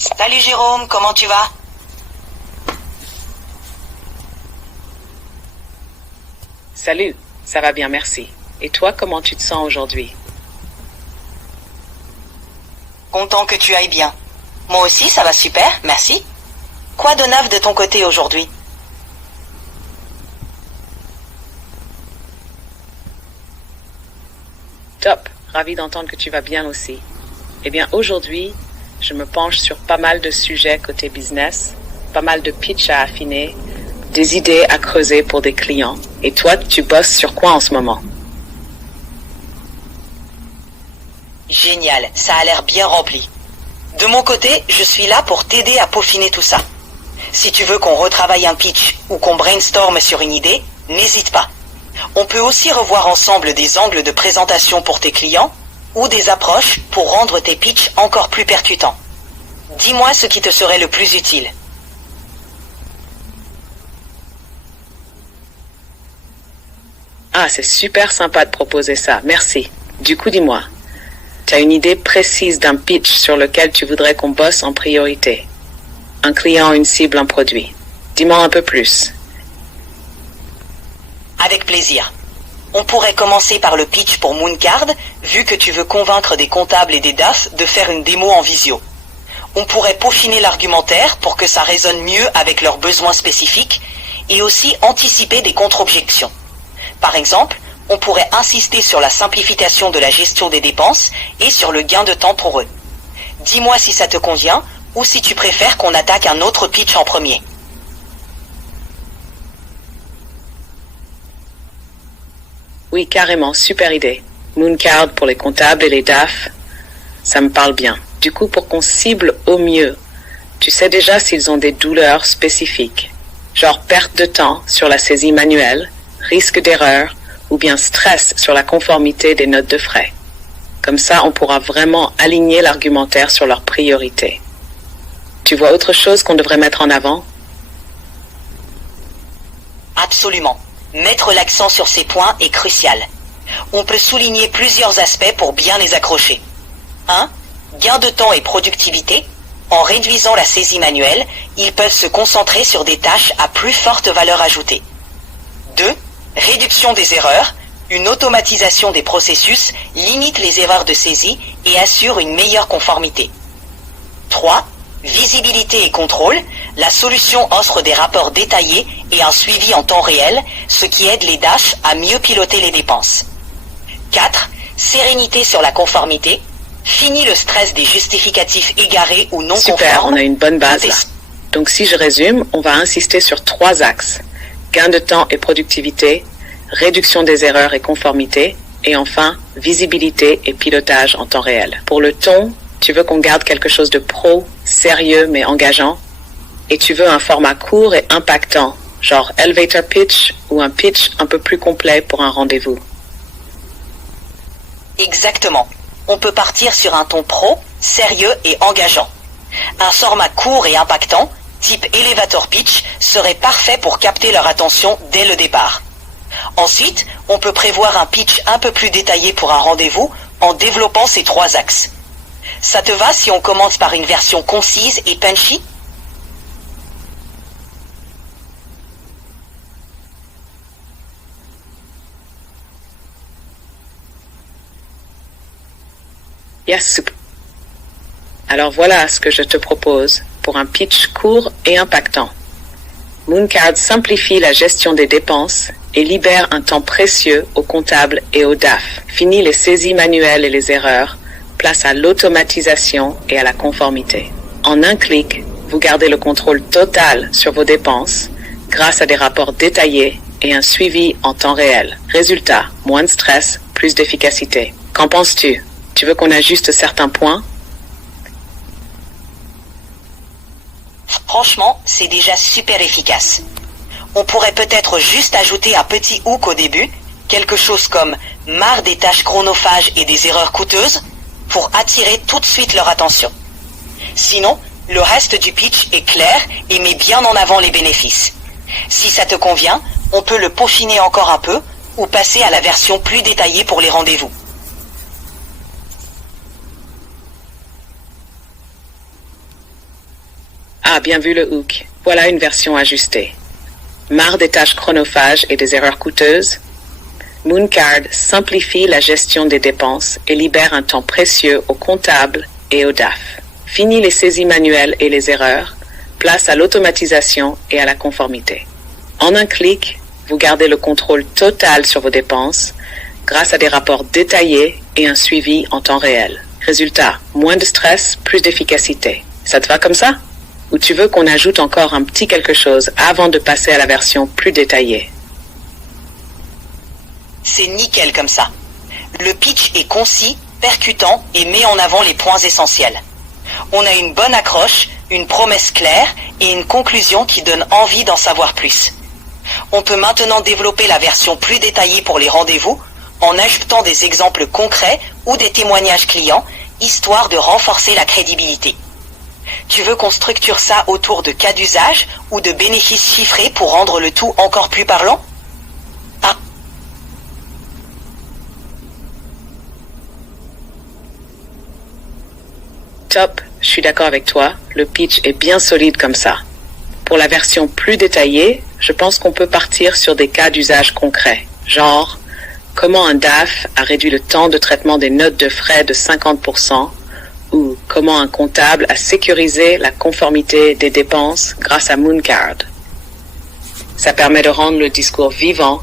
Salut Jérôme, comment tu vas? Salut, ça va bien, merci. Et toi, comment tu te sens aujourd'hui? Content que tu ailles bien. Moi aussi, ça va super, merci. Quoi de neuf de ton côté aujourd'hui? Top, ravi d'entendre que tu vas bien aussi. Eh bien, aujourd'hui, je me penche sur pas mal de sujets côté business, pas mal de pitch à affiner, des idées à creuser pour des clients. Et toi, tu bosses sur quoi en ce moment? Génial, ça a l'air bien rempli. De mon côté, je suis là pour t'aider à peaufiner tout ça. Si tu veux qu'on retravaille un pitch ou qu'on brainstorme sur une idée, n'hésite pas. On peut aussi revoir ensemble des angles de présentation pour tes clients ou des approches pour rendre tes pitchs encore plus percutants. Dis-moi ce qui te serait le plus utile. Ah, c'est super sympa de proposer ça, merci. Du coup, dis-moi, tu as une idée précise d'un pitch sur lequel tu voudrais qu'on bosse en priorité? Un client, une cible, un produit. Dis-moi un peu plus. Avec plaisir. On pourrait commencer par le pitch pour Mooncard, vu que tu veux convaincre des comptables et des DAF de faire une démo en visio. On pourrait peaufiner l'argumentaire pour que ça résonne mieux avec leurs besoins spécifiques et aussi anticiper des contre-objections. Par exemple, on pourrait insister sur la simplification de la gestion des dépenses et sur le gain de temps pour eux. Dis-moi si ça te convient ou si tu préfères qu'on attaque un autre pitch en premier. Oui, carrément, super idée. Mooncard pour les comptables et les DAF, ça me parle bien. Du coup, pour qu'on cible au mieux, tu sais déjà s'ils ont des douleurs spécifiques, genre perte de temps sur la saisie manuelle, risque d'erreur, ou bien stress sur la conformité des notes de frais. Comme ça, on pourra vraiment aligner l'argumentaire sur leurs priorités. Tu vois autre chose qu'on devrait mettre en avant? Absolument. Mettre l'accent sur ces points est crucial. On peut souligner plusieurs aspects pour bien les accrocher. 1. Gain de temps et productivité. En réduisant la saisie manuelle, ils peuvent se concentrer sur des tâches à plus forte valeur ajoutée. 2. Réduction des erreurs. Une automatisation des processus limite les erreurs de saisie et assure une meilleure conformité. 3. Visibilité et contrôle. La solution offre des rapports détaillés et un suivi en temps réel, ce qui aide les DAF à mieux piloter les dépenses. 4. Sérénité sur la conformité. Fini le stress des justificatifs égarés ou non conformes. Super, on a une bonne base là. Donc si je résume, on va insister sur 3 axes. Gain de temps et productivité, réduction des erreurs et conformité, et enfin, visibilité et pilotage en temps réel. Pour le ton, tu veux qu'on garde quelque chose de pro, sérieux mais engageant, et tu veux un format court et impactant, genre elevator pitch ou un pitch un peu plus complet pour un rendez-vous. Exactement. On peut partir sur un ton pro, sérieux et engageant. Un format court et impactant, type elevator pitch, serait parfait pour capter leur attention dès le départ. Ensuite, on peut prévoir un pitch un peu plus détaillé pour un rendez-vous en développant ces 3 axes. Ça te va si on commence par une version concise et punchy? Yes. Alors voilà ce que je te propose pour un pitch court et impactant. Mooncard simplifie la gestion des dépenses et libère un temps précieux aux comptables et aux DAF. Fini les saisies manuelles et les erreurs, place à l'automatisation et à la conformité. En un clic, vous gardez le contrôle total sur vos dépenses grâce à des rapports détaillés et un suivi en temps réel. Résultat, moins de stress, plus d'efficacité. Qu'en penses-tu? Tu veux qu'on ajuste certains points? Franchement, c'est déjà super efficace. On pourrait peut-être juste ajouter un petit hook au début, quelque chose comme « marre des tâches chronophages et des erreurs coûteuses » pour attirer tout de suite leur attention. Sinon, le reste du pitch est clair et met bien en avant les bénéfices. Si ça te convient, on peut le peaufiner encore un peu ou passer à la version plus détaillée pour les rendez-vous. Ah, bien vu le hook. Voilà une version ajustée. Marre des tâches chronophages et des erreurs coûteuses? Mooncard simplifie la gestion des dépenses et libère un temps précieux aux comptables et au DAF. Fini les saisies manuelles et les erreurs, place à l'automatisation et à la conformité. En un clic, vous gardez le contrôle total sur vos dépenses grâce à des rapports détaillés et un suivi en temps réel. Résultat, moins de stress, plus d'efficacité. Ça te va comme ça? Ou tu veux qu'on ajoute encore un petit quelque chose avant de passer à la version plus détaillée? C'est nickel comme ça. Le pitch est concis, percutant et met en avant les points essentiels. On a une bonne accroche, une promesse claire et une conclusion qui donne envie d'en savoir plus. On peut maintenant développer la version plus détaillée pour les rendez-vous en ajoutant des exemples concrets ou des témoignages clients, histoire de renforcer la crédibilité. Tu veux qu'on structure ça autour de cas d'usage ou de bénéfices chiffrés pour rendre le tout encore plus parlant? Ah. Top, je suis d'accord avec toi, le pitch est bien solide comme ça. Pour la version plus détaillée, je pense qu'on peut partir sur des cas d'usage concrets, genre comment un DAF a réduit le temps de traitement des notes de frais de 50% ou comment un comptable a sécurisé la conformité des dépenses grâce à Mooncard. Ça permet de rendre le discours vivant